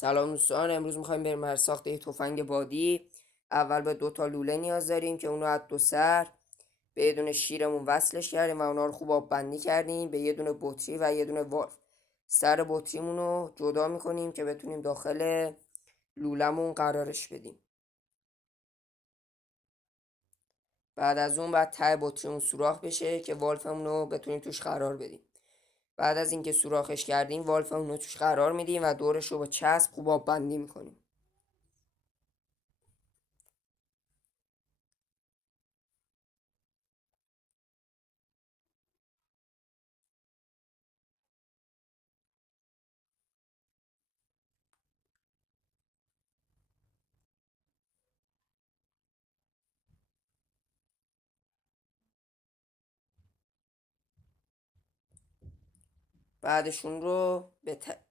سلام دوستان، امروز میخوایم بریم بر ساخته تفنگ بادی. اول به 2 تا لوله نیاز داریم که اونو از 2 سر به یه دونه شیرمون وصلش کردیم و اونا رو خوب آب بندی کردیم به یه دونه بطری و یه دونه والو. سر بطریمون رو جدا میکنیم که بتونیم داخل لوله‌مون قرارش بدیم. بعد از اون بعد ته بطریمون سوراخ بشه که والفمون رو بتونیم توش قرار بدیم. بعد از اینکه سوراخش کردیم والفمون رو توش قرار میدیم و دورش رو با چسب خوب آب بندی میکنیم. بعدشون رو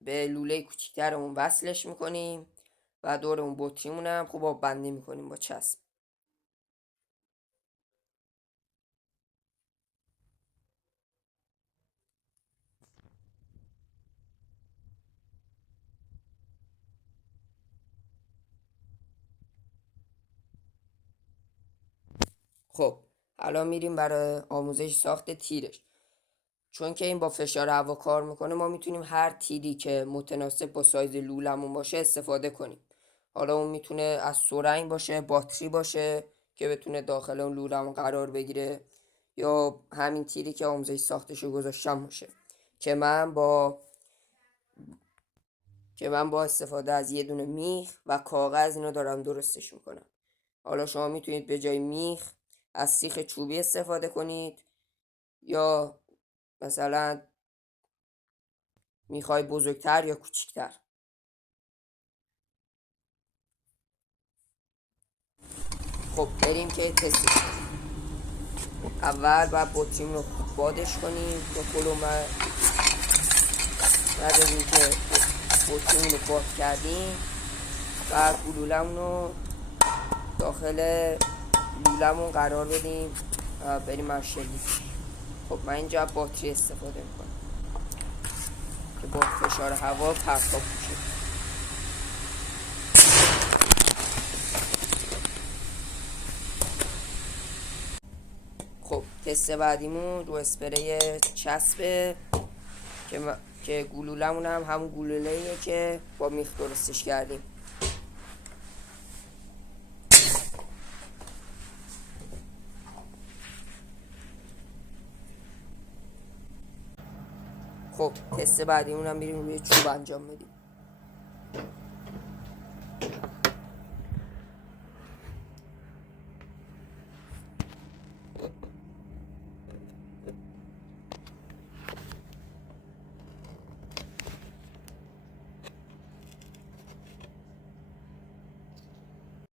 به لوله کوچیکترمون وصلش میکنیم و دور اون بطریمون هم خوب آب بندی میکنیم با چسب. خب الان میریم برای آموزش ساخت تیرش. چون که این با فشار هوا کار میکنه ما میتونیم هر تیری که متناسب با سایز لولمون باشه استفاده کنیم. حالا اون میتونه از سرنگ باشه، باتری باشه که بتونه داخل اون لولمون قرار بگیره، یا همین تیری که آموزش ساختشو گذاشتم باشه که من با استفاده از یه دونه میخ و کاغذ اینو دارم درستش میکنم. حالا شما میتونید به جای میخ از سیخ چوبی استفاده کنید، یا مثلا میخوای بزرگتر یا کوچیکتر. خب بریم که تست کنیم. اول باید بطریم رو بادش کنیم با کلوم. بعد از اینکه بطریم رو باد کردیم بعد گلولمون رو داخل لولمون قرار بدیم و بریم از شلیک. خب من اینجا باتری استفاده میکنم که با فشار هوا پرتاب میشه. خب تست بعدیمون رو اسپری چسبه که گلولمون هم همون گلوله‌ایه که با میخ درستش کردیم. خب تست بعدیمون هم بریم روی چوب انجام بدیم.